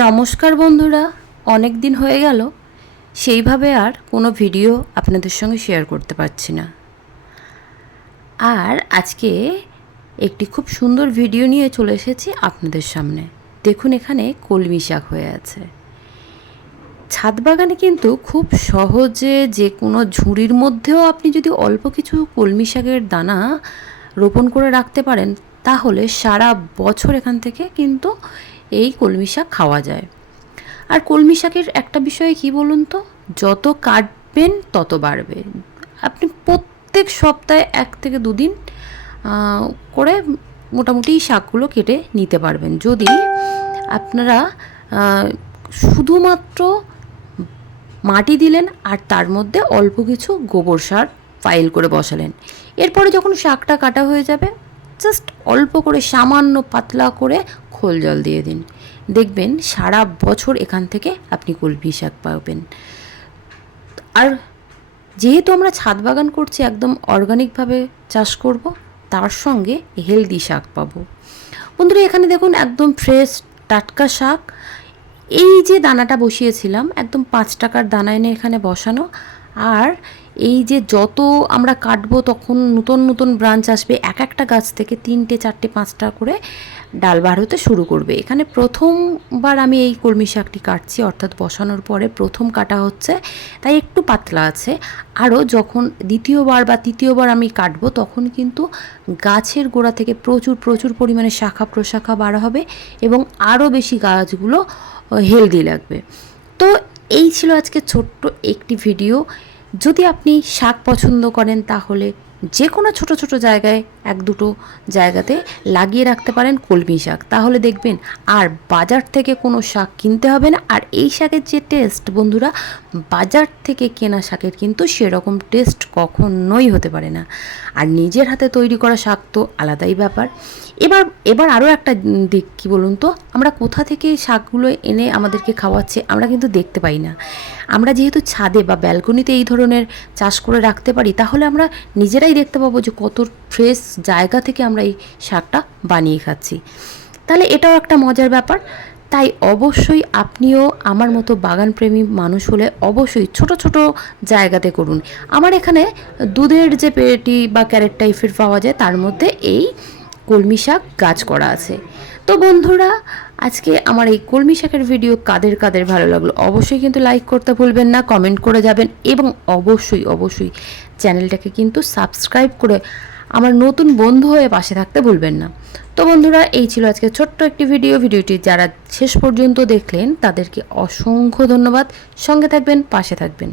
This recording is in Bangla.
নমস্কার বন্ধুরা, অনেক দিন হয়ে গেল। সেইভাবে আর কোনো ভিডিও আপনাদের সঙ্গে শেয়ার করতে পারছি না। আর আজকে একটি খুব সুন্দর ভিডিও নিয়ে চলে এসেছি আপনাদের সামনে। দেখুন এখানে কলমি শাক হয়ে আছে। ছাদ বাগানে কিন্তু খুব সহজে যে কোনো ঝুড়ির মধ্যেও আপনি যদি অল্প কিছু কলমি শাকের দানা রোপণ করে রাখতে পারেন, তাহলে সারা বছর এখান থেকে কিন্তু এই কলমি শাক খাওয়া যায়। আর কলমি শাকের একটা বিষয় কি বলুন তো? যত কাটবেন, তত বাড়বে। আপনি প্রত্যেক সপ্তাহে এক থেকে দুদিন করে মোটামুটি শাকগুলো কেটে নিতে পারবেন। যদি আপনারা শুধুমাত্র মাটি দিলেন আর তার মধ্যে অল্প কিছু গোবর সার ফাইল করে বসালেন। এরপরে যখন শাকটা কাটা হয়ে যাবে জাস্ট অল্প করে, সামান্য পাতলা করে খোল জল দিয়ে দিন। দেখবেন সারা বছর এখান থেকে আপনি কলমি শাক পাবেন। আর যেহেতু আমরা ছাদ বাগান করছি, একদম অর্গানিকভাবে চাষ করব, তার সঙ্গে হেলদি শাক পাবো। বন্ধুরা, এখানে দেখুন একদম ফ্রেশ টাটকা শাক। এই যে দানাটা বসিয়েছিলাম, একদম পাঁচ টাকার দানা এনে এখানে বসানো। আর এই যে যত আমরা কাটবো তখন নতুন নতুন ব্রাঞ্চ আসবে, এক একটা গাছ থেকে তিনটে, চারটে, পাঁচটা করে ডাল বার হতে শুরু করবে। এখানে প্রথমবার আমি এই কলমি শাকটি কাটছি, অর্থাৎ বসানোর পরে প্রথম কাটা হচ্ছে, তাই একটু পাতলা আছে। আরও যখন দ্বিতীয়বার বা তৃতীয়বার আমি কাটবো তখন কিন্তু গাছের গোড়া থেকে প্রচুর প্রচুর পরিমাণে শাখা প্রশাখা বার হবে এবং আরও বেশি গাছগুলো হেলদি লাগবে। তো এই ছিল আজকে ছোট্ট একটি ভিডিও যদি আপনি শাক পছন্দ করেন তাহলে যে কোনো ছোট ছোট জায়গায় এক দুটো জায়গাতে লাগিয়ে রাখতে পারেন কলমি শাক। তাহলে দেখবেন আর বাজার থেকে কোনো শাক কিনতে হবে না। আর এই শাকের যে টেস্ট বন্ধুরা, বাজার থেকে কেনা শাকের কিন্তু সেরকম টেস্ট কখনোই হতে পারে না। আর নিজের হাতে তৈরি করা শাক তো আলাদাই ব্যাপার। এবার এবার আরও একটা দিক কী বলুন তো? আমরা কোথা থেকে শাকগুলো এনে আমাদেরকে খাওয়াচ্ছে আমরা কিন্তু দেখতে পাই না। আমরা যেহেতু ছাদে বা ব্যালকনিতে এই ধরনের চাষ করে রাখতে পারি, তাহলে আমরা নিজেরাই দেখতে পাবো যে কত ফ্রেশ জায়গা থেকে আমরা এই শাকটা বানিয়ে খাচ্ছি। তাহলে এটাও একটা মজার ব্যাপার। তাই অবশ্যই আপনিও আমার মতো বাগানপ্রেমী মানুষ হলে অবশ্যই ছোট ছোট জায়গাতে করুন। আমার এখানে দুধের যে পেটি বা ক্যারেট টাইপের পাওয়া যায়, তার মধ্যে এই কলমি শাক গাছ করা আছে। তো বন্ধুরা, আজকে আমার এই কলমি শাকের ভিডিও কাদের কাদের ভালো লাগল অবশ্যই কিন্তু লাইক করতে ভুলবেন না কমেন্ট করে যাবেন এবং অবশ্যই অবশ্যই চ্যানেলটাকে কিন্তু সাবস্ক্রাইব করে আমার নতুন বন্ধু হয়ে পাশে থাকতে ভুলবেন না। তো বন্ধুরা, এই ছিল আজকে ছোট্ট একটি ভিডিও। ভিডিওটি যারা শেষ পর্যন্ত দেখলেন, তাদেরকে অসংখ্য ধন্যবাদ। সঙ্গে থাকবেন, পাশে থাকবেন।